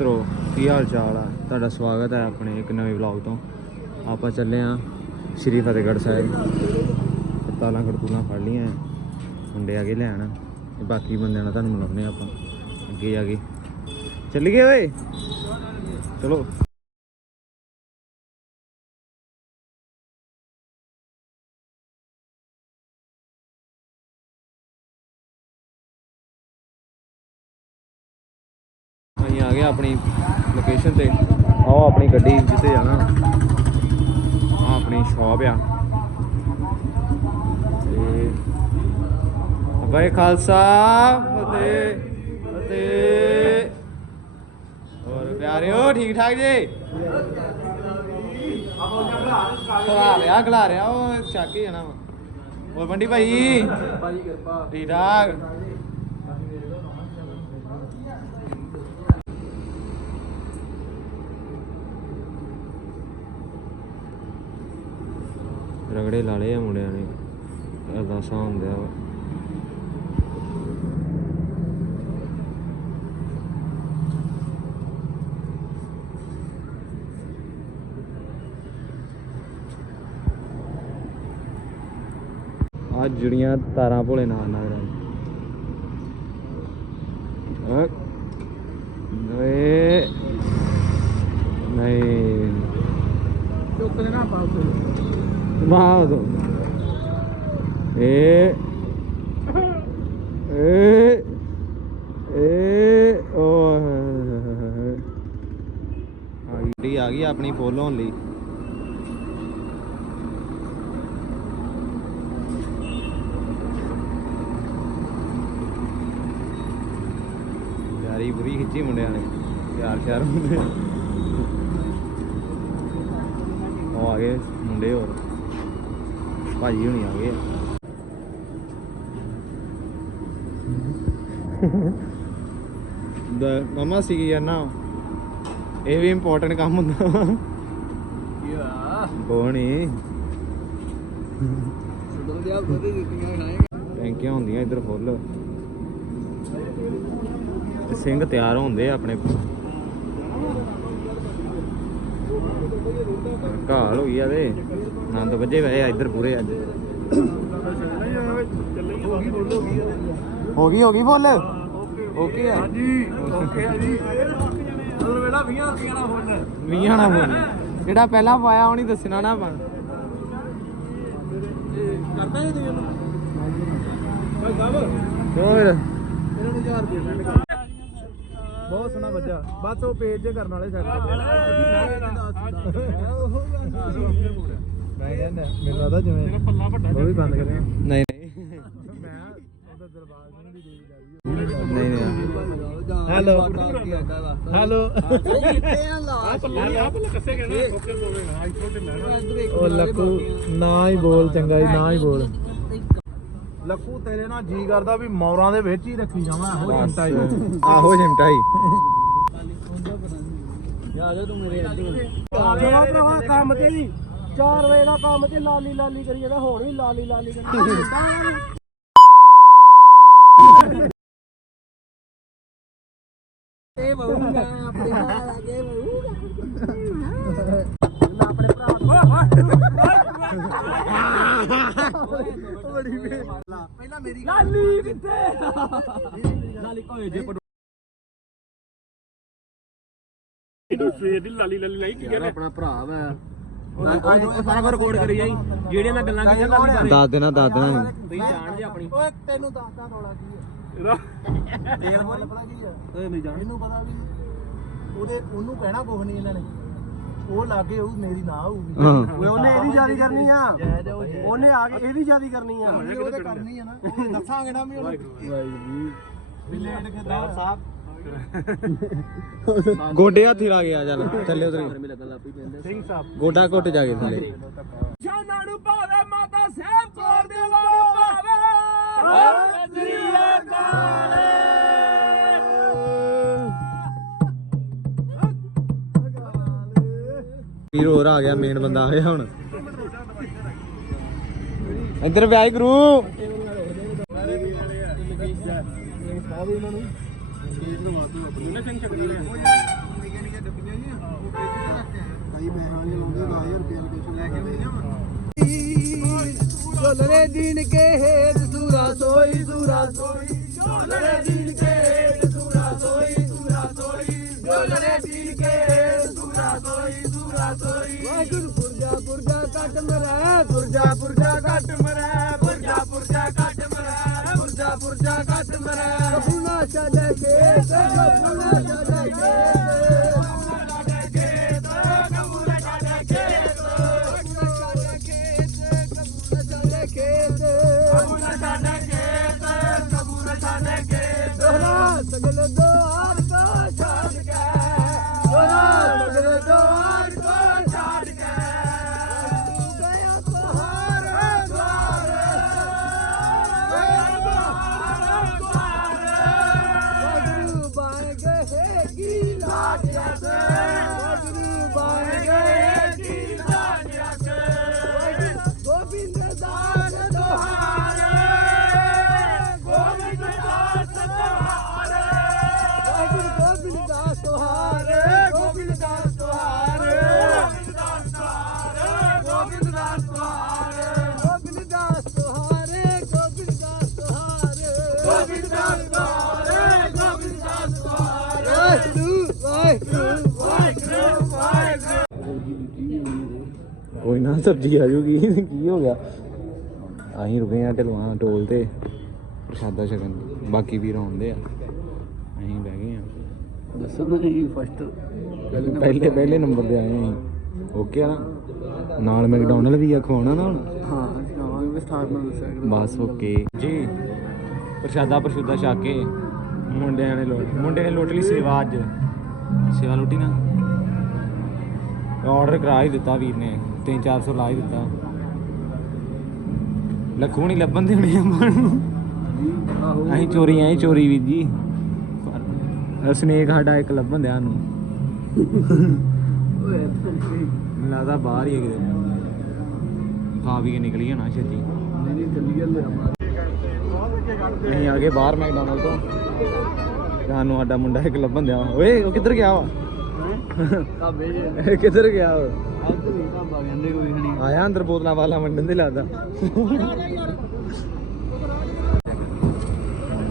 ਹਾਂਜੀ ਮਿੱਤਰੋ, ਕੀ ਹਾਲ ਚਾਲ ਆ? ਤੁਹਾਡਾ ਸਵਾਗਤ ਹੈ ਆਪਣੇ ਇੱਕ ਨਵੇਂ ਵਲੌਗ ਤੋਂ। ਆਪਾਂ ਚੱਲੇ ਆ ਸ਼੍ਰੀ ਫਤਿਹਗੜ੍ਹ ਸਾਹਿਬ। ਤਾਲਾਂ ਖੜਤੂਲਾਂ ਫੜ ਲੀਆਂ ਮੁੰਡੇ ਆ ਕੇ ਲੈਣ। ਤੇ ਬਾਕੀ ਬੰਦਿਆਂ ਨਾਲ ਤੁਹਾਨੂੰ ਮਿਲਾਉਂਦੇ ਆ ਆਪਾਂ। ਅੱਗੇ ਜਾ ਕੇ। ਚੱਲੀਏ ਓਏ? ਚਲੋ। ਗਏ ਆਪਣੀ ਲੋਕੇਸ਼ਨ ਤੇ। ਆਓ ਆਪਣੀ ਗੱਡੀ ਜਿੱਥੇ ਜਾਣਾ। ਆ ਆਪਣੀ ਸ਼ਾਪ ਆ। ਤੇ ਬਾਈ ਖਾਲਸਾ ਫਤਿਹ ਫਤਿਹ। ਹੋਰ ਪਿਆਰਿਓ ਠੀਕ ਠਾਕ ਜੀ? ਖਲਾ ਰਿਆ ਖਲਾ ਰਿਆ ਉਹ ਚੱਕ ਹੀ ਜਾਣਾ ਵਾ। ਹੋਰ ਬੰਡੀ ਭਾਈ? ਭਾਜੀ ਕਿਰਪਾ। ਠੀਕ ਠਾਕ ਰਗੜੇ ਲਾ ਲਏ ਆ ਮੁੰਡਿਆਂ ਨੇ। ਅਰਦਾਸਾਂ ਹੁੰਦਿਆ ਵਾ। ਆ ਜੁੜੀਆਂ ਤਾਰਾਂ ਭੋਲੇ ਨਾਲ ਨਾਲ ਓਏ ਓਏ ਨਹੀਂ ਚੁੱਕ ਲੈਣਾ ਪਾਉ ਵਾਹ ਦੋ। ਏ। ਏ। ਏ। ਆ ਗਈ ਆਪਣੀ ਫੁੱਲ ਹੋਣ ਲਈ। ਯਾਰੀ ਬੁਰੀ ਖਿੱਚੀ ਮੁੰਡਿਆਂ ਨੇ। ਯਾਰ ਸ਼ਹਿਰ ਮੁੰਡੇ। ਉਹ ਆ ਗਏ ਮੁੰਡੇ ਹੋਰ। ਭਾਜੀ ਹੁਣੀ ਆ ਗਏ ਦਾ ਮਮਾ ਸੀ ਯਾਰ ਨਾ ਇਹ ਵੀ ਇੰਪੋਰਟੈਂਟ ਕੰਮ ਹੁੰਦਾ। ਯਾ ਕੋਣੀ ਸੁਣੋ ਦਿਆ ਬੋਦੇ ਦਿੱਤੀਆਂ ਖਾਏਗਾ ਟੈਂਕੀਆਂ ਹੁੰਦੀਆਂ ਇੱਧਰ ਫੁੱਲ ਸਿੰਘ ਤਿਆਰ ਹੁੰਦੇ ਆ ਆਪਣੇ। ਘਾਲ ਹੋਈ ਆ ਤੇ ਆਨੰਦ ਵੱਜੇ ਆ ਇੱਧਰ ਪੂਰੇ ਅੱਜ। ਹੋ ਗਈ ਹੋ ਗਈ ਫੁੱਲ? ਓਕੇ ਆ। ਜੀ ਓਕੇ ਆ ਜੀ। ਅਸਲ ਵੇਲਾ 20 ਰੁਪਈਆ ਦਾ ਫੋਨ ਵੀਹਾਂ ਨਾ ਫੁੱਲ। ਜਿਹੜਾ ਪਹਿਲਾਂ ਪਾਇਆ ਉਹ ਨਹੀਂ ਦੱਸਣਾ ਨਾ ਆਪਾਂ। ਕਰਦਾ ਹੋਰ? ਇਹਨਾਂ ਨੂੰ 1000 ਰੁਪਏ ਸੈਂਡ ਕਰ। ਬਹੁਤ ਸੋਹਣਾ ਬੱਚਾ ਬਸ ਉਹ ਪੇਜ ਜੇ ਕਰਨ ਵਾਲੇ ਸੈਂਡ ਮੈਂ ਕਹਿੰਦਾ ਮੈਨੂੰ ਲੱਗਦਾ ਜਿਵੇਂ ਤੇਰਾ ਪੱਲਾ ਵੱਡਾ ਉਹ ਵੀ ਬੰਦ ਕਰਿਆ। ਨਹੀਂ ਨਹੀਂ। ਮੈਂ ਉਹਦਾ ਦਰਬਾਰ ਸਿੰਘ ਦੀ ਦੇਵੀ ਜਾ ਨਹੀਂ ਨਹੀਂ ਹੈਲੋ ਹੈਲੋ ਉਹ ਲੱਕੂ ਨਾ ਹੀ ਬੋਲ ਚੰਗਾ ਜੀ ਨਾ ਹੀ ਬੋਲ। ਲੱਕੂ ਤੇਰੇ ਨਾਲ ਜੀ ਕਰਦਾ ਵੀ ਮੌਰਾਂ ਦੇ ਵਿੱਚ ਹੀ ਰੱਖੀ ਜਾਵਾਂ ਇਹੋ ਜੰਟਾ ਹੀ ਆਹੋ ਜਿਮਟਾਈ ਆ ਜਾ ਤੂੰ ਮੇਰੇ ਚਲੋ ਭਰਾ ਕੰਮ ਤੇ ਜੀ। 4 ਵਜੇ ਦਾ ਕੰਮ ਤੇ ਲਾਲੀ ਲਾਲੀ ਕਰੀ ਜਾਂਦਾ ਹੁਣ ਵੀ ਲਾਲੀ ਲਾਲੀ ਕਰੀ ਇਹ ਬਹੂਗਾ ਆਪਣੇ ਨਾਲ ਅੱਗੇ ਬਹੂਗਾ। ਆਪਣੇ ਭਰਾ ਬੜੀ ਪਹਿਲਾਂ ਮੇਰੀ ਲਾਲੀ ਕਿੱਥੇ ਲਾਲੀ ਕੋਏ ਜੇ ਇਹਨੂੰ ਸਵੇਰ ਦੀ ਲਾਲੀ ਲਾਲੀ ਲਾਈ ਕੀ ਯਾਰ ਆਪਣਾ ਭਰਾ ਵਾ। ਅੱਜ ਸਾਰਾ ਕੁਝ ਰਿਕਾਰਡ ਕਰੀ ਜਾਈ। ਜਿਹੜੀਆਂ ਮੈਂ ਗੱਲਾਂ ਕੀਤੀਆਂ ਲਾਲੀ ਬਾਰੇ ਦੱਸ ਦੇਣਾ ਦੱਸ ਦੇਣਾ ਸੀ। ਤੁਸੀਂ ਜਾਣਦੇ ਆਪਣੀ। ਓਏ ਤੈਨੂੰ ਦੱਸਦਾ ਰੌਲਾ ਕੀ ਹੈ ਤੇਲ ਬੋਲ ਪਤਾ ਕੀ ਹੈ ਓਏ ਮੇਰੀ ਜਾਨ ਇਹਨੂੰ ਪਤਾ ਵੀ ਉਹਦੇ ਉਹਨੂੰ ਕਹਿਣਾ ਕੁਝ ਨਹੀਂ ਇਹਨਾਂ ਨੇ। ਉਹ ਲਾਗੇ ਉਹ ਮੇਰੀ ਨਾ ਹੋਊਗੀ। ਹਾਂ। ਓਏ ਉਹਨੇ ਇਹਦੀ ਸ਼ਾਦੀ ਕਰਨੀ ਆ। ਉਹਨੇ ਆ ਕੇ ਇਹਦੀ ਸ਼ਾਦੀ ਕਰਨੀ ਆ। ਉਹਦੇ ਕਰਨੀ ਆ ਨਾ। ਦੱਸਾਂਗੇ ਨਾ ਵੀ ਉਹਨੂੰ। ਵੀ ਲੇਟ ਖਦਾ ਸਾਹਿਬ ਗੋਡੇ ਹੱਥੀ ਲਾ ਗਿਆ ਚੱਲ ਥੱਲੇ ਉਤਰੀ। ਸਿੰਘ ਸਾਹਿਬ। ਗੋਡਾ ਘੁੱਟ ਜਾ ਕੇ ਥੱਲੇ। ਜਾਨਾਂ ਨੂੰ ਭਾਵੇ ਮਾਤਾ ਸਾਹਿਬ ਕੋਰ ਦੇ ਵਾਲੂ ਭਾਵੇ ਆ ਗਿਆ ਮੇਨ ਬੰਦਾ ਆ ਹੁਣ। ਇੱਧਰ ਵਾਹਿਗੁਰੂ ਪੁਰਜਾ ਪੁਰਜਾ ਮਰੈ ਪੁਰਜਾ ਪੁਰਜਾ ਕੱਟ ਮਰੈ ਪੁਰਜਾ ਪੁਰਜਾ ਕੱਟ ਮਰੈ। ਕਬੂ ਛੱਡ ਕੇ ਕਬੂ ਛੱਡ ਸਬਜ਼ੀ ਆ ਜੂਗੀ ਕੀ ਹੋ ਗਿਆ? ਅਸੀਂ ਰੁਕੇ ਆ ਢਲਵਾਂ ਟੋਲ ਤੇ। ਪ੍ਰਸ਼ਾਦਾ ਛਕਣ। ਬਾਕੀ ਵੀਰ ਆਉਂਦੇ ਆ। ਅਸੀਂ ਬਹਿ ਗਏ ਆ। ਦੱਸੋ ਨਹੀਂ ਫਸਟ ਪਹਿਲੇ ਪਹਿਲੇ ਨੰਬਰ ਤੇ ਆਏ ਅਸੀਂ ਓਕੇ ਆ ਨਾਲ ਮੈਕਡੋਨਲਡ ਵੀ ਆ ਖਵਾਉਣਾ ਨਾ ਹਾਂ ਖਾਵਾਂਗੇ ਵਿਸਥਾਰ ਨਾਲ ਦੱਸਿਆ ਕਰੋ। ਬਸ ਓਕੇ। ਜੀ ਪ੍ਰਸ਼ਾਦਾ ਪ੍ਰਸ਼ੁੱਦਾ ਛਕ ਕੇ ਮੁੰਡਿਆਂ ਨੇ ਲੋਟ ਮੁੰਡੇ ਨੇ ਲੁੱਟ ਲਈ ਸੇਵਾ ਅੱਜ। ਸੇਵਾ ਲੁੱਟੀ ਨਾ। ਆਰਡਰ ਕਰਾ ਹੀ ਦਿੱਤਾ ਵੀਰ ਨੇ। 3-400 ਲਾ ਹੀ ਦਿੱਤਾ। ਲੱਖੂ ਨਹੀਂ ਲੱਭਣ ਦੇ ਹੋਣੇ ਆਪਾਂ ਨੂੰ। ਆਹੋ। ਅਸੀਂ ਚੋਰੀ ਆਏ ਚੋਰੀ ਵੀਰ ਜੀ। ਸਨੇਕ ਸਾਡਾ ਇੱਕ ਲੱਭਣ ਦਿਆ ਨੂੰ ਓਏ ਲੱਗਦਾ ਬਾਹਰ ਹੀ ਹੈ ਕਿਤੇ। ਖਾ ਵੀ ਕੇ ਨਿਕਲੀ ਹੋਣਾ ਛੇਤੀ। ਨਹੀਂ ਚੱਲੀ ਜਾਂਦੇ ਆਪਾਂ ਅਸੀਂ ਆ ਗਏ ਬਾਹਰ ਮੈਕਡੋਨਲਡ ਤੋਂ। ਸਾਨੂੰ ਸਾਡਾ ਮੁੰਡਾ ਇੱਕ ਲੱਭਣ ਦਿਆ। ਓਏ ਉਹ ਕਿੱਧਰ ਗਿਆ ਵਾ? ਇਹ ਕਿੱਧਰ ਗਿਆ ਵਾ? ਆਇਆ ਅੰਦਰ ਬੋਤਲਾਂ ਵਾਲਾ ਵੰਡਣ ਦੇ ਲੱਗਦਾ।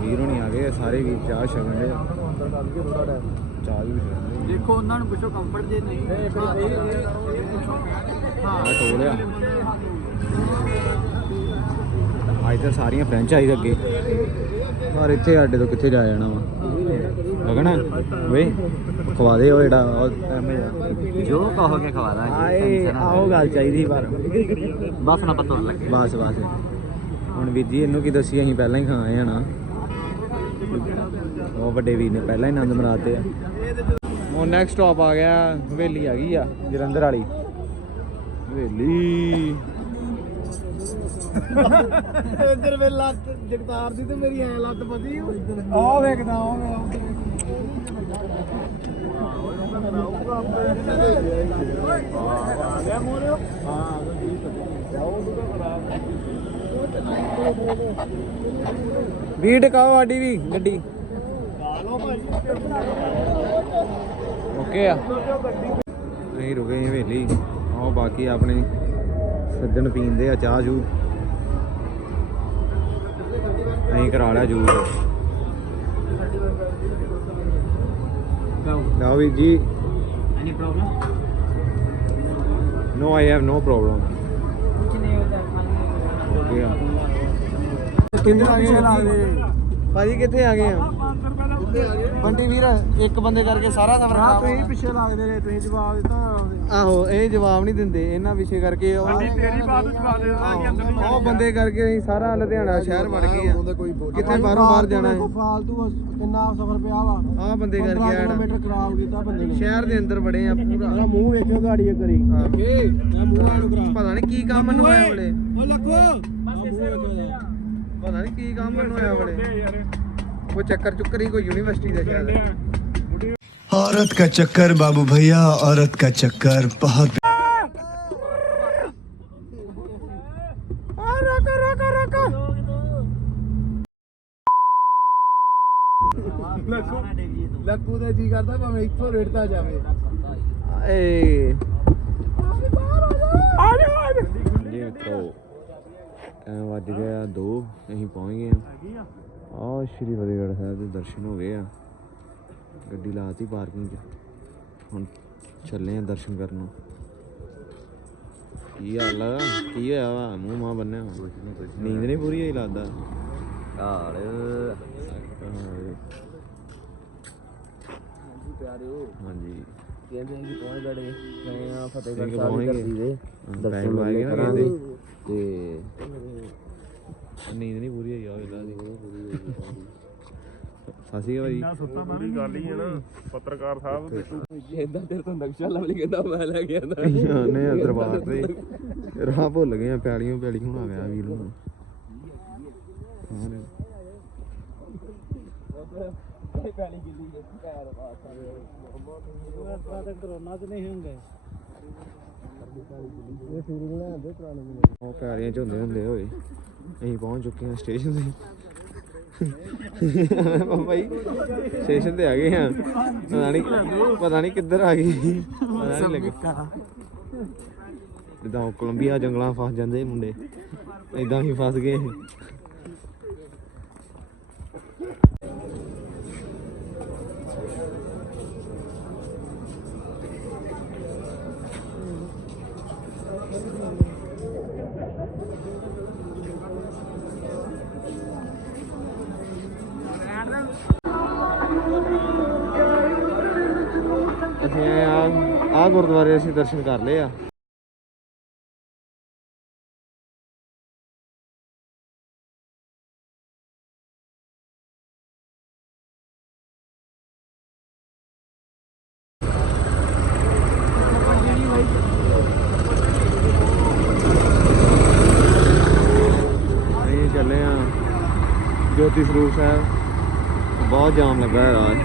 ਵੀਰ ਹੋਣੀ ਆ ਗਏ ਸਾਰੇ ਵੀਰ ਚਾਹ ਛਕਣ ਦੇ ਚਾਹ ਵੀ ਦੇਖੋ ਉਹਨਾਂ ਨੂੰ ਪੁੱਛੋ ਕੰਫਰਟ ਜੇ ਨਹੀਂ ਇਹ ਇਹ ਪੁੱਛੋ। ਹਾਂ ਟੋਲਿਆ ਅੱਜ ਤਾਂ ਸਾਰੀਆਂ ਫਰੈਂਚਾਈਜ਼ ਅੱਗੇ। ਪਰ ਇੱਥੇ ਸਾਡੇ ਤੋਂ ਕਿੱਥੇ ਜਾ ਜਾਣਾ ਵਾ? ਲਗਣ? ਵੇ। ਖਵਾ ਦੇ ਉਹ ਜਿਹੜਾ ਉਹ ਐਵੇਂ ਜੋ ਕਹੋਗੇ ਖਵਾ ਆਏ ਆਹੋ ਗੱਲ ਚਾਹੀਦੀ ਪਰ। ਬਸ ਨਾ ਪਤਾ ਲੱਗੇ। ਬਸ ਬਸ। ਹੁਣ ਵੀਰ ਜੀ ਇਹਨੂੰ ਕੀ ਦੱਸੀ ਅਸੀਂ ਪਹਿਲਾਂ ਹੀ ਖਾ ਆਏ ਆ ਨਾ ਉਹ ਵੱਡੇ ਵੀਰ ਨੇ ਪਹਿਲਾਂ ਹੀ ਆਨੰਦ ਮਨਾਤੇ ਆ। ਹੁਣ ਨੈਕਸਟ ਸਟਾਪ ਆ ਗਿਆ ਹਵੇਲੀ ਆ ਗਈ ਆ ਜਲੰਧਰ ਵਾਲੀ। ਹਵੇਲੀ। ਇੱਧਰ ਵੇ ਲੱਤ ਜਗਤਾਰ ਦੀ ਤੇ ਮੇਰੀ ਐ ਲੱਤ ਪਤੀ ਆ ਵੇਖਦਾ ਆ ਵੀ ਟਿਕਾਓ ਸਾਡੀ ਵੀ ਗੱਡੀ। ਓਕੇ ਆ। ਅਸੀਂ ਰੁਕੇ ਹਵੇਲੀ। ਆਓ ਬਾਕੀ ਆਪਣੇ ਸੱਜਣ ਪੀਂਦੇ ਆ ਚਾਹ ਜੂ ਅਸੀਂ ਕਰਾ ਲਿਆ ਜੂਸ। ਲਓ ਵੀਰ ਜੀ। Problem no I have no problem okay ਆ ਕਿੰਨੇ ਆ ਗਏ? ਭਾਜੀ ਕਿੱਥੇ ਆ ਗਏ ਆ ਬੰਟੀ ਵੀਰ ਇੱਕ ਬੰਦੇ ਕਰਕੇ ਸਾਰਾ ਸਫ਼ਰ ਹਾਂ ਖਰਾਬ ਤੁਸੀਂ ਪਿੱਛੇ ਲੱਗਦੇ ਨੇ ਤੁਸੀਂ ਜਵਾਬ ਦਿੱਤਾ ਆਹੋ ਇਹ ਜਵਾਬ ਨਹੀਂ ਦਿੰਦੇ ਇਹਨਾਂ ਵਿਸ਼ੇ ਕਰਕੇ ਉਹ ਤੇਰੀ ਬਾਤ ਜਵਾਬ ਦੇ ਆਹੋ, ਉਹ ਬੰਦੇ ਕਰਕੇ ਅਸੀਂ ਸਾਰਾ ਲੁਧਿਆਣਾ ਸ਼ਹਿਰ ਵੜ ਗਏ ਆ। ਕਿੱਥੇ ਬਾਹਰੋਂ ਬਾਹਰ ਜਾਣਾ ਹੈ? ਫਾਲਤੂ ਕਿੰਨਾ ਸਫ਼ਰ ਪਿਆ ਵਾ। ਆਹ ਬੰਦੇ ਕਰਕੇ 15 ਆਇਆ। ਕਿਲੋਮੀਟਰ ਖਰਾਬ ਕੀਤਾ ਬੰਦੇ ਨੇ। ਸ਼ਹਿਰ ਦੇ ਅੰਦਰ ਵੜੇ ਆ ਪੂਰਾ। ਮੂੰਹ ਵੇਖਿਓ ਗਾੜੀ ਹਾਂ। ਏ ਮੈਂ ਮੂੰਹ ਆਣੂ ਕਰਾ। ਪਤਾ ਨਹੀਂ ਕੀ ਕੰਮ ਮੈਨੂੰ ਆਇਆ ਵਲੇ। ਓ ਲੱਖੋ। ਪਤਾ ਨਹੀਂ ਕੀ ਕੰਮ ਮੈਨੂੰ ਆਇਆ ਵਲੇ। ਉਹ ਚੱਕਰ ਚੁੱਕਰ ਹੀ ਕੋਈ ਯੂਨੀਵਰਸਿਟੀ ਦਾ ਸ਼ਾਇਦ औरत का चक्कर बाबू भैया औरत का चक्कर बहुत ਲੱਕੂ ਲੱਕੂ ਦਾ ਜੀ ਕਰਦਾ ਭਾਵੇਂ ਇੱਥੋਂ ਰੇੜਦਾ ਜਾਵੇ ਏ ਜੀ ਮਿੱਤਰੋ ਟਾਈਮ ਵੱਜ ਗਿਆ 2 ਅਸੀਂ ਪਹੁੰਚ ਗਏ ਆ ਆ ਸ਼੍ਰੀ ਫਤਿਹਗੜ੍ਹ ਸਾਹਿਬ ਦੇ ਦਰਸ਼ਨ ਹੋ ਗਏ ਆ। ਗੱਡੀ ਲਾਤੀ ਪਾਰਕਿੰਗ 'ਚ। ਹੁਣ ਚੱਲੇ ਆ ਦਰਸ਼ਨ ਕਰਨ। ਨੂੰ ਕੀ ਹਾਲ ਆ? ਕੀ ਹੋਇਆ ਵਾ? ਮੂੰਹ ਮਾਂ ਬੰਨਿਆ? ਨੀਂਦ ਨਹੀਂ ਪੂਰੀ ਹੋਈ ਲੱਗਦਾ? ਹਾਲ। ਪਿਆਰਿਓ। ਹਾਂਜੀ। ਕਹਿੰਦੇ ਕਿ ਪਹੁੰਚ ਗਏ ਗਏ ਆ ਸਿੰਘ ਫਤਿਹਗੜ੍ਹ ਸਾਹਿਬ ਦੀ ਦਰਸ਼ਨ ਕਰਾਂਗੇ। ਤੇ ਨੀਂਦ ਨਹੀਂ ਪੂਰੀ ਹੋਈ ਆ ਵੇਲਾ ਦੀ ਸਾਸੀ ਭਾਈ ਪੂਰੀ ਗੱਲ ਹੀ ਹੈ ਨਾ ਪੱਤਰਕਾਰ ਸਾਹਿਬ ਤੂੰ ਕਹਿੰਦਾ ਤੇਰੇ ਤੋਂ ਨਕਸ਼ਾ ਲਵਲੀ ਕਹਿੰਦਾ ਮੈਂ ਲੈ ਕੇ ਆਂਦਾ ਨੇ ਦਰਬਾਰ ਤੇ ਰਾਹ ਭੁੱਲ ਗਏ ਆ ਪਿਆਲੀਆਂ ਪਿਆਲੀ ਹੁਣ ਆ ਗਿਆ ਵੀਰ ਨੂੰ। ਕਰੋਨਾ ਚ ਨਹੀਂ ਹੁੰਦੇ। ਇਹ ਫੀਲਿੰਗ ਲੈਂਦੇ ਪੁਰਾਣੇ ਉਹ ਪਿਆਲੀਆਂ ਚ ਹੁੰਦੇ ਹੁੰਦੇ ਹੋਏ। ਅਸੀਂ ਪਹੁੰਚ ਚੁੱਕੇ ਹਾਂ ਸਟੇਸ਼ਨ ਤੇ। ਪਾਪਾ ਜੀ ਸਟੇਸ਼ਨ ਤੇ ਆ ਗਏ ਹਾਂ। ਪਤਾ ਨਹੀਂ ਪਤਾ ਨਹੀਂ ਕਿੱਧਰ ਆ ਗਏ। ਪਤਾ ਨਹੀਂ ਲੱਗਾ। ਜਿੱਦਾਂ ਕੋਲੰਬੀਆ ਜੰਗਲਾਂ ਫਸ ਜਾਂਦੇ ਮੁੰਡੇ। ਇਦਾਂ ਹੀ ਫਸ ਗਏ। ਅਸੀਂ। ਅਸੀਂ ਆ ਆ ਗੁਰਦੁਆਰੇ ਅਸੀਂ ਦਰਸ਼ਨ ਕਰ ਲਏ ਆ ਅਸੀਂ ਚੱਲੇ ਆ ਜੋਤੀ ਸਰੂਪ ਸਾਹਿਬ ਬਹੁਤ ਜਾਮ ਲੱਗਾ ਹੈ ਰਾਜ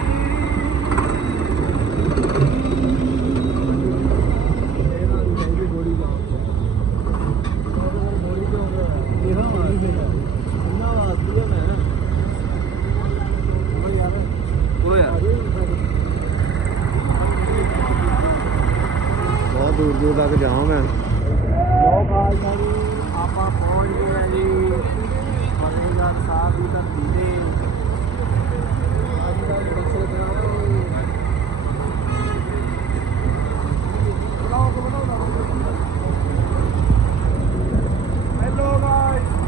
ਬਹੁਤ ਦੂਰ ਦੂਰ ਤੱਕ ਜਾਮ ਹੈ ਲੋਕ ਆਜ ਜੀ ਆਪਾਂ ਪਹੁੰਚ ਗਏ ਆ ਜੀ। ਫਤਿਹਗੜ੍ਹ ਸਾਹਿਬ ਦੀ ਧਰਤੀ ਤੇ।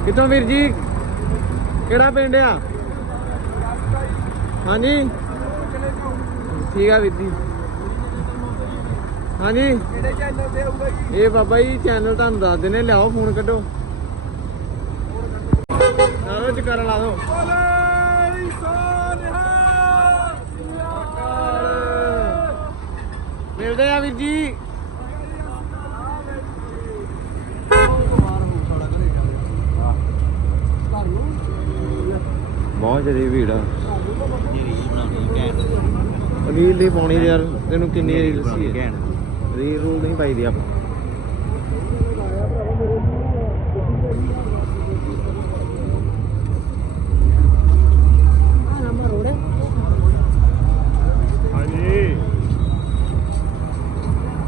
ਕਿੱਥੋਂ ਵੀਰ ਜੀ? ਕਿਹੜਾ ਪਿੰਡ ਆ? ਹਾਂਜੀ। ਠੀਕ ਆ ਵੀਰ ਜੀ। ਹਾਂਜੀ। ਕਿਹੜੇ ਚੈਨਲ ਤੇ ਆਊਗਾ ਜੀ ਇਹ ਬਾਬਾ ਜੀ ਚੈਨਲ ਤੁਹਾਨੂੰ ਦੱਸ ਦਿੰਨੇ ਲਿਆਓ ਫੋਨ ਕੱਢੋ। ਚਕਾਰਾ ਲਾ ਮਿਲਦੇ ਆ ਵੀਰ ਜੀ। ਬਹੁਤ ਜ਼ਿਆਦਾ ਭੀੜ ਆ। ਰੀਲ ਦੀ ਪਾਉਣੀ ਯਾਰ ਤੈਨੂੰ ਕਿੰਨੀ ਰੀਲ ਸੀ ਰੀਲ ਰੂਲ ਨਹੀਂ ਪਾਈਦੀ ਆਪਾਂ।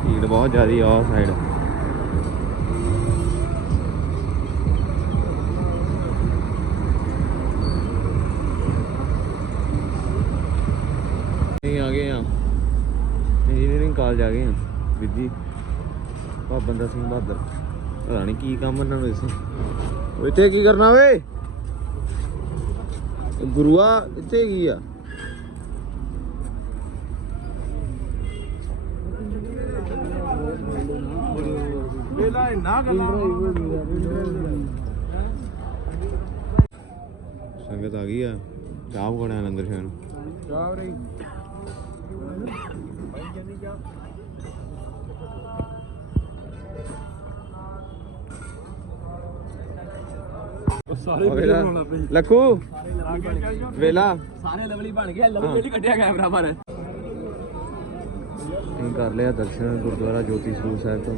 ਭੀੜ ਬਹੁਤ ਜ਼ਿਆਦੀ ਆ ਸਾਈਡ ਅਸੀਂ ਆ ਗਏ ਆ। ਇੰਜੀਨੀਅਰਿੰਗ ਕਾਲਜ ਆ ਗਏ ਆ। ਵੀਰ ਜੀ ਬੰਦਾ ਸਿੰਘ ਬਹਾਦਰ। ਪਤਾ ਨਹੀਂ ਕੀ ਕੰਮ ਇਹਨਾਂ ਨੂੰ ਇਸ। ਇੱਥੇ ਕੀ ਕਰਨਾ ਵੇ? ਗੁਰੂਆ ਇੱਥੇ ਕੀ ਆ? ਇਹਦਾ ਇੰਨਾ ਗੱਲਾਂ ਸੰਗਤ ਆ ਗਈ ਆ। ਚਾਹ ਪਕਾਉਣਾ ਲੰਗਰ ਛਾਣ ਜਾ ਰਹੀ ਸਾਰੇ ਵੇਲਾ। ਲੱਖੂ ਵੇਲਾ। ਸਾਰੇ ਲਵਲੀ ਬਣ ਗਏ ਲਵਲੀ ਜਿਹੜੀ ਕੱਢਿਆ ਕੈਮਰਾ ਪਰ। ਅਸੀਂ ਕਰ ਲਿਆ ਦਰਸ਼ਨ ਗੁਰਦੁਆਰਾ ਜੋਤੀ ਸਰੂਪ ਸਾਹਿਬ ਤੋਂ।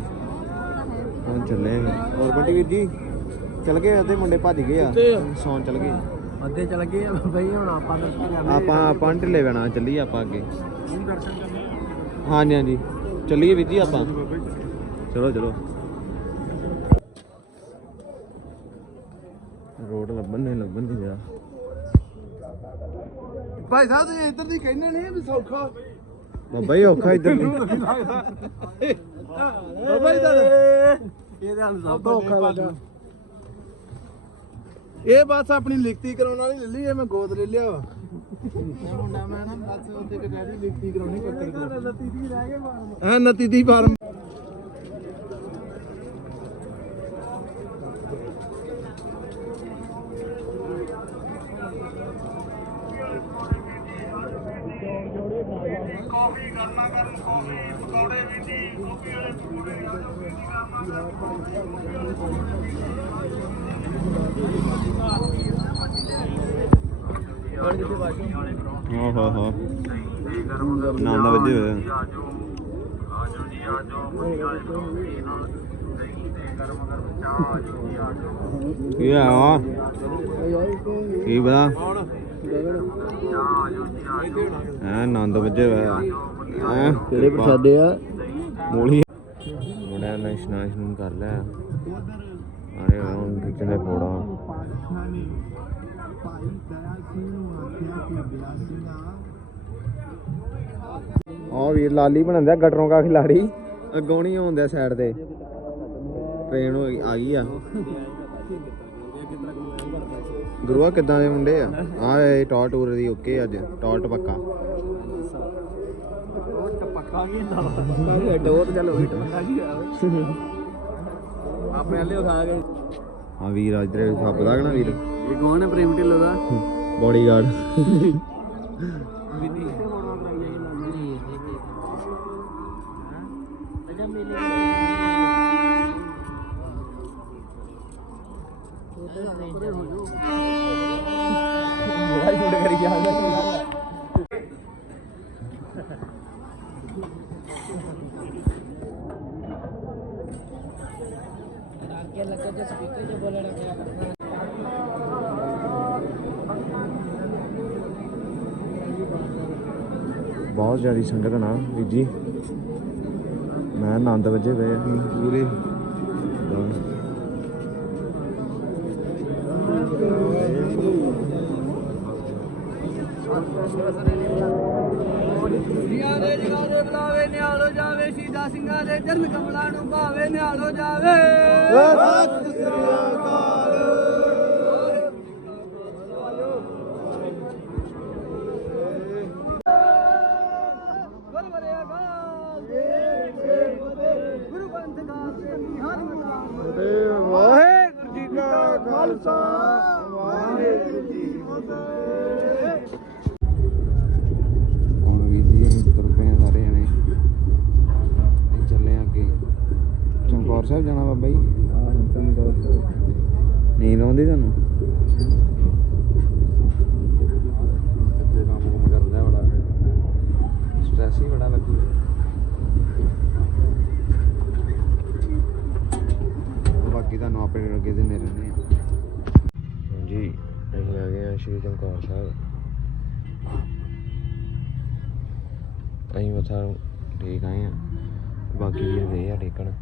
ਹੁਣ ਚੱਲੇ ਆਂ। ਹੋਰ ਬੰਟੀ ਵੀਰ ਜੀ ਚੱਲ ਗਏ ਅੱਧੇ ਮੁੰਡੇ ਭੱਜ ਗਏ ਆ? ਸੌਣ ਚੱਲ ਗਏ। ਅੱਧੇ ਚਲ ਗਏ ਆ ਬਈ ਹੁਣ ਆਪਾਂ ਦਰਸ਼ਨ ਕਰਨੇ ਆਪਾਂ ਆਪਾਂ ਢਿੱਲੇ ਬਣਾ ਚੱਲੀਏ ਆਪਾਂ ਅੱਗੇ। ਹਾਂਜੀ ਹਾਂਜੀ। ਚੱਲੀਏ ਵੀਰ ਜੀ ਆਪਾਂ। ਚਲੋ ਚਲੋ। ਰੋਡ ਲੱਭਣ ਨਹੀਂ ਲੱਭਣ ਨਹੀਂ ਰਿਹਾ ਭਾਈ ਸਾਹਿਬ ਤੁਸੀਂ ਇੱਧਰ ਦੀ ਕਹਿੰਦੇ ਨਹੀਂ ਵੀ ਸੌਖਾ? ਬਾਬਾ ਹੀ ਔਖਾ ਇੱਧਰ ਦੀ। ਬਾਬਾ ਇੱਧਰ ਇਹਦੇ ਹਾਲ ਸਭ ਤੋਂ ਔਖਾ ਲੱਗਾ ਇਹ ਬਸ ਆਪਣੀ ਲਿਖਤੀ ਕਰਾਉਣ ਵਾਲੀ ਲੈ ਲਈ ਇਹ ਮੈਂ ਗੋਦ ਲੈ ਲਿਆ ਵਾ। ਮੁੰਡਾ ਮੈਂ ਨਾ ਬਸ ਉੱਤੇ ਕਿ ਡੈਡੀ ਲਿਖਤੀ ਕਰਾਉਣੀ ਪੱਤਰ ਕੋਲ ਨਤੀਜੀ ਰਹਿ ਗਏ ਫਾਰਮ ਹਾਂ ਨਤੀਜੀ ਫਾਰਮ ਹਾਂ ਹਾਂ ਹਾਂ ਨਾਮ ਦਾ ਵੱਜੇ ਹੋਇਆ ਕੀ ਆ ਕੀ ਬਤਾ ਹਾਂ ਆਨੰਦ ਵੱਜੇ ਹੋਇਆ। ਹੈ ਕਿਹੜੇ ਪ੍ਰਸਾਦੇ ਆ? ਮੂਲੀ। ਮੁੰਡਿਆਂ ਨੇ ਇਸ਼ਨਾਨ ਇਸ਼ਨੂਨ ਕਰ ਲਿਆ। ਅਰੇ ਹੁਣ ਕਿਚਨ ਫੋੜਾ। ਆ ਵੀਰ ਲਾਲੀ ਬਣਾਉਂਦਾ ਗਟਰੋਂ ਕਾ ਖਿਲਾੜੀ। ਅੱਗੋਂ ਨਹੀਂ ਆਉਂਦਾ ਸਾਈਡ ਤੇ। ਟ੍ਰੇਨ ਆ ਗਈ ਆ। ਗੁਰੂਆ, ਕਿੱਦਾਂ ਦੇ ਮੁੰਡੇ ਆ? ਆ ਇਹ ਟੌਰ ਟੂਰ ਦੀ ਓਕੇ ਅੱਜ ਟੌਟ ਪੱਕਾ ਪੱਕਾ ਵੀ ਹੁੰਦਾ ਡੋਰ ਚੱਲ ਹੋਈ ਟੱਕਾ ਕੀ ਆਪਣੇ ਵਾਲੇ ਖਾ ਗਏ ਆ ਵੀਰ? ਇਧਰ ਸੱਪ ਦਾ ਨਾ ਵੀਰ ਇਹ ਕੌਣ ਹੈ ਪ੍ਰੇਮ ਢਿੱਲੋਂ ਦਾ ਬੋਡੀਗਾਰਡ ਬਹੁਤ ਜ਼ਿਆਦਾ ਸੰਗਤ ਨਾ ਵੀਰ ਜੀ। ਮੈਂ ਆਨੰਦ ਵਜੇ ਪਏ ਪੂਰੇ ਸਿੰਘਾਂ ਦੇ ਜਗਾਰੇ ਬੁਲਾਵੇ ਨਿਹਾਲੋ ਜਾਵੇ ਸ਼ੀਦਾ ਸਿੰਘਾਂ ਦੇ ਜਨ ਕਮਲਾਂ ਨੂੰ ਭਾਵੇ ਨਿਹਾਲੋ ਜਾਵੇ। ਸਤਿ ਸ੍ਰੀ ਅਕਾਲ ਗੁਰੂ ਗ੍ਰੰਥ ਸਾਹਿਬ ਜੀ ਹਰ ਮਨਾਮ ਵਾਹਿਗੁਰੂ ਜੀ ਕਾ ਖਾਲਸਾ। ਵਾਹਿਗੁਰੂ ਜੀ ਕੀ ਫਤਿਹ ਹੁਣ ਵੀਰ ਜੀ ਅਸੀਂ ਤੁਰ ਪਏ ਆ ਸਾਰੇ ਜਣੇ ਅਸੀਂ ਚੱਲੇ ਆ ਅੱਗੇ ਚਮਕੌਰ ਸਾਹਿਬ ਜਾਣਾ ਬਾਬਾ ਜੀ। ਨੀਂਦ ਆਉਂਦੀ ਤੁਹਾਨੂੰ? ਸਟ੍ਰੈਸ ਹੀ ਬੜਾ ਲੱਗੂ। ਬਾਕੀ ਤੁਹਾਨੂੰ ਆਪਣੇ ਅੱਗੇ ਦਿੰਦੇ ਰਹਿੰਦੇ ਆ। ਜੀ ਅਸੀਂ ਆ ਗਏ ਆ ਸ਼੍ਰੀ ਚਮਕੌਰ ਸਾਹਿਬ। ਅਸੀਂ ਮੱਥਾ ਟੇਕ ਆਏ ਆ ਬਾਕੀ ਵੀਰ ਗਏ ਆ ਟੇਕਣ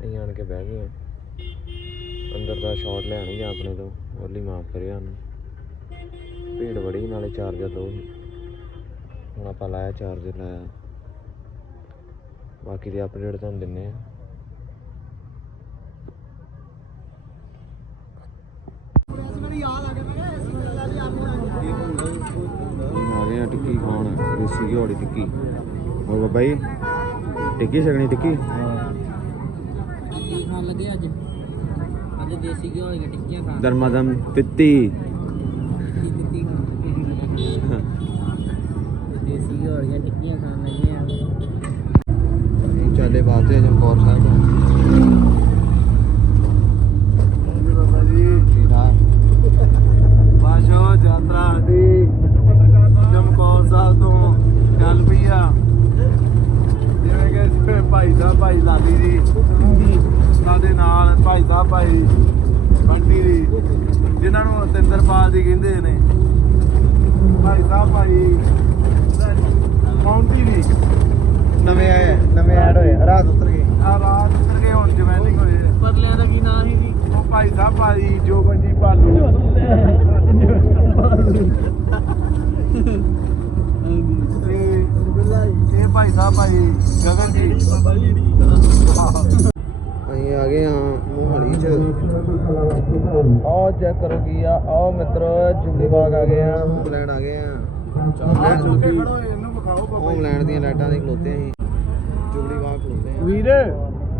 ਅਸੀਂ ਆਣ ਕੇ ਬਹਿ ਗਏ। ਆ ਅੰਦਰ ਦਾ ਸ਼ਾਟ ਲੈਣੀ ਜਾਂ ਆਪਣੇ ਤੋਂ ਉਹਲੀ ਮਾਫ ਕਰਿਓ ਸਾਨੂੰ ਭੀੜ ਬੜੀ ਨਾਲੇ ਚਾਰਜਰ ਦੋ ਸੀ। ਹੁਣ ਆਪਾਂ ਲਾਇਆ ਚਾਰਜਰ ਲਾਇਆ। ਬਾਕੀ ਦੀ ਅਪਡੇਟ ਤੁਹਾਨੂੰ ਦਿੰਨੇ ਆ। ਅਸੀਂ ਟਿੱਕੀ ਖਾਣ, ਦੇਸੀ ਘਿਓ ਟਿੱਕੀ। ਹੋਰ ਬਾਬਾ ਜੀ, ਟਿੱਕੀ ਸਕਣੀ ਟਿੱਕੀ ਕੀ ਖਾਣ ਲੱਗੇ ਅੱਜ ਅੱਜ ਦੇਸੀ ਘਿਓ ਦੀਆਂ ਟਿੱਕੀਆਂ ਖਾਣ ਦਰਮਾਦਮ ਤਿੱਤੀ। ਦੀ ਦਿੱਤੀ ਦੇਸੀ ਘਿਓ ਦੀਆਂ ਟਿੱਕੀਆਂ ਖਾਣ ਲੱਗੇ ਆ। ਅਸੀਂ ਚੱਲੇ ਬਾਤੇ ਜਮਕੌਰ ਸਾਹਿਬ ਤੋਂ ਬਾਬਾ ਜੀ। ਠੀਕ ਠਾਕ ਬਾਸ਼ੋ ਯਾਤਰਾ ਦੀ ਜਮਕੌਰ ਸਾਹਿਬ ਤੋਂ ਚੱਲ ਪਈ ਆ। ਜਿਵੇਂ ਕਿ ਭਾਈ ਸਾਹਿਬ ਭਾਈ ਲਾਲੀ ਜੀ। ਸਾਡੇ ਨਾਲ ਭਾਈ ਸਾਹਿਬ ਭਾਈ ਬੰਟੀ ਜੀ ਜਿਨ੍ਹਾਂ ਨੂੰ ਤਿੰਦਰਪਾਲ ਜੀ ਕਹਿੰਦੇ ਨੇ। ਭਾਈ ਸਾਹਿਬ ਭਾਈ ਮਾਉਂਟੀ ਵੀ ਨਵੇਂ ਆਏ ਨਵੇਂ ਐਡ ਹੋਏ ਰਾਤ ਉਤਰ ਗਏ। ਆ ਰਾਤ ਉਤਰ ਕੇ ਹੁਣ ਜਮੈਨਿੰਗ ਹੋਏ। ਪਰਲਿਆਂ ਦਾ ਕੀ ਨਾਂ ਸੀ ਜੀ? ਉਹ ਭਾਈ ਸਾਹਿਬ ਭਾਈ ਜੋਬਨ ਜੀ ਭਾਲੂ। ਤੇ ਇਹ ਭਾਈ ਸਾਹਿਬ ਭਾਈ ਗਗਨ ਜੀ ਆ ਗਏ ਹਾਂ ਮੋਹਾਲੀ ਚ। ਆਹ ਚੈੱਕ ਕਰੋ ਕੀ ਆ। ਆਹ ਮਿੱਤਰੋ ਜੁਬਲੀ ਬਾਗ ਆ ਗਏ ਆ ਹੋਮਲੈਂਡ ਆ ਗਏ ਆ। ਇਹਨੂੰ ਵਿਖਾਓ ਹੋਮਲੈਂਡ ਦੀਆਂ ਲਾਈਟਾਂ ਦੇ ਖਲੋਤੇ ਅਸੀਂ। ਜੁਬਲੀ ਬਾਗ ਖਲੋਤੇ ਆ। ਵੀਰ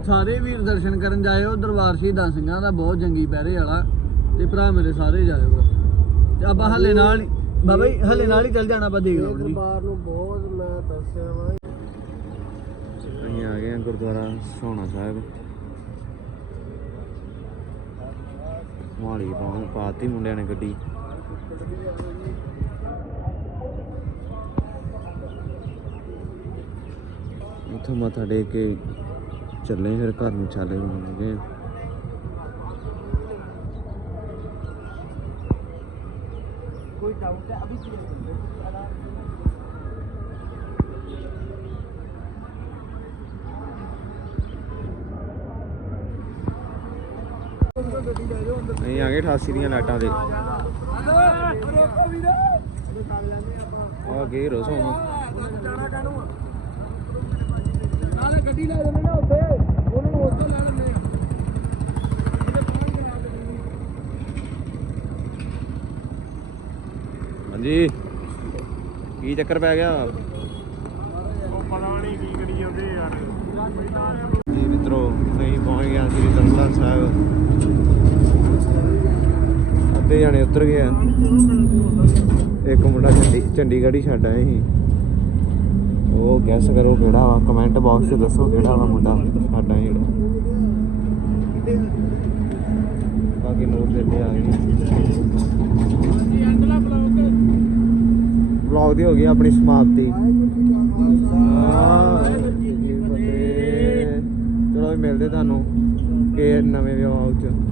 ਸਾਰੇ ਵੀਰ ਦਰਸ਼ਨ ਕਰਨ ਜਾਇਓ। ਦਰਬਾਰ ਸ਼ਹੀਦਾਂ ਸਿੰਘਾਂ ਦਾ ਬਹੁਤ ਜੰਗੀ ਪਹਿਰੇ ਵਾਲਾ। ਤੇ ਭਰਾ ਮੇਰੇ ਸਾਰੇ ਜਾਇਓ ਤੇ ਆਪਾਂ ਹੱਲੇ ਨਾਲ ਹੀ ਬਾਬਾ ਜੀ ਹੱਲੇ ਨਾਲ ਹੀ ਚੱਲ ਜਾਣਾ ਆਪਾਂ ਦੇਖ ਲਵਾਂਗੇ ਦਰਬਾਰ ਨੂੰ ਬਹੁਤ ਮੈਂ ਦੱਸਿਆ ਵਾ। ਅਸੀਂ ਆ ਗਏ ਆ ਗੁਰਦੁਆਰਾ ਸੋਹਣਾ ਸਾਹਿਬ। ਮੋਹਾਲੀ ਪਹੁੰਚ ਪਾਤੀ ਮੁੰਡਿਆਂ ਨੇ ਗੱਡੀ। ਉੱਥੇ ਮੱਥਾ ਟੇਕ ਕੇ ਚੱਲੇ, ਫਿਰ ਘਰ ਨੂੰ ਚੱਲੇ ਲੱਗੇ ਕੋਈ ਡਾਊਟ ਹੈ? ਅਭੀ ਅਸੀਂ ਗਏ 88 ਦੀਆਂ ਲਾਈਟਾਂ ਦੇ। ਆ ਗਏ ਰੋਸੋ ਨਾਲੇ ਗੱਡੀ ਲੈ ਜਾਂਦੇ ਨਾ ਉੱਥੇ। ਉਹਨਾਂ ਨੂੰ ਉੱਥੇ ਲੈ ਲੈਂਦੇ। ਹਾਂਜੀ। ਕੀ ਚੱਕਰ ਪੈ ਗਿਆ? ਉਹ ਪਤਾ ਨਹੀਂ ਕੀ ਕਰੀ ਜਾਂਦੇ ਯਾਰ। ਜੀ ਮਿੱਤਰੋ ਅਸੀਂ ਪਹੁੰਚ ਹਾਂ ਸ੍ਰੀ ਤਰਨਤਾਰਨ ਸਾਹਿਬ। ਅੱਧੇ ਜਾਣੇ ਉਤਰ ਗਏ ਆ। ਇੱਕ ਮੁੰਡਾ ਚੰਡੀ, ਚੰਡੀਗੜ੍ਹ ਹੀ ਛੱਡ ਆਏ ਸੀ। ਉਹ ਗੈਸ ਕਰੋ ਕਿਹੜਾ ਵਾ ਕਮੈਂਟ ਬਾਕਸ 'ਚ ਦੱਸੋ ਕਿਹੜਾ ਵਾ ਮੁੰਡਾ ਸਾਡਾ ਜਿਹੜਾ। ਬਾਕੀ ਨੋਟ ਦਿੰਦੇ ਆ ਗਏ। ਜੀ ਐਂਡਲਾ ਬਲੌਗ ਵਲੌਗ ਦੀ ਹੋ ਗਈ ਆਪਣੀ ਸਮਾਪਤੀ। ਚਲੋ ਵੀ ਮਿਲਦੇ ਤੁਹਾਨੂੰ ਕਿ ਨਵੇਂ ਵਲੌਗ 'ਚ।